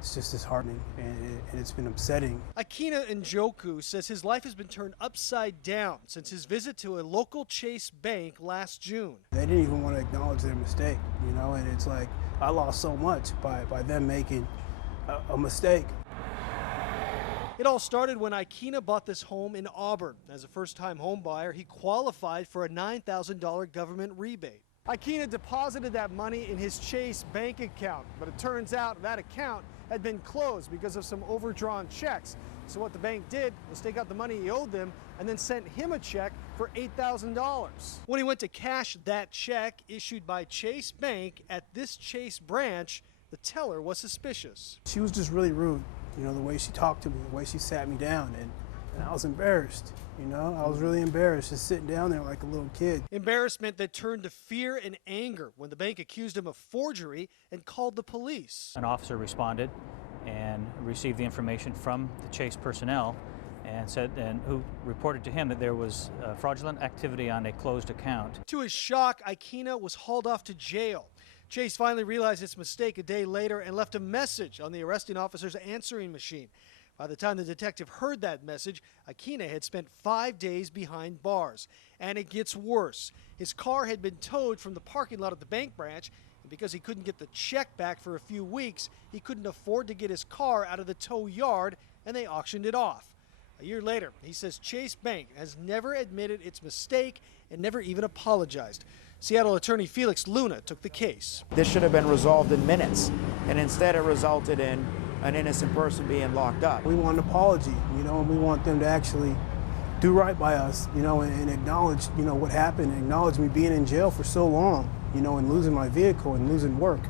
It's just disheartening, and it's been upsetting. Akina Njoku says his life has been turned upside down since his visit to a local Chase bank last June. They didn't even want to acknowledge their mistake, you know, and it's like I lost so much by them making a mistake. It all started when Akina bought this home in Auburn. As a first-time home buyer, he qualified for a $9,000 government rebate. Akina deposited that money in his Chase bank account, but it turns out that account had been closed because of some overdrawn checks. So what the bank did was take out the money he owed them and then sent him a check for $8,000. When he went to cash that check issued by Chase Bank at this Chase branch, the teller was suspicious. She was just really rude, you know, the way she talked to me, the way she sat me down, and I was embarrassed, you know. I was really embarrassed, just sitting down there like a little kid. Embarrassment that turned to fear and anger when the bank accused him of forgery and called the police. An officer responded and received the information from the Chase personnel and who reported to him that there was fraudulent activity on a closed account. To his shock, Akina was hauled off to jail. Chase finally realized its mistake a day later and left a message on the arresting officer's answering machine. By the time the detective heard that message, Akina had spent 5 days behind bars. And it gets worse. His car had been towed from the parking lot at the bank branch, and because he couldn't get the check back for a few weeks, he couldn't afford to get his car out of the tow yard, and they auctioned it off. A year later, he says Chase Bank has never admitted its mistake and never even apologized. Seattle attorney Felix Luna took the case. This should have been resolved in minutes, and instead it resulted in an innocent person being locked up. We want an apology, you know, and we want them to actually do right by us, you know, and acknowledge, you know, what happened, acknowledge me being in jail for so long, you know, and losing my vehicle and losing work.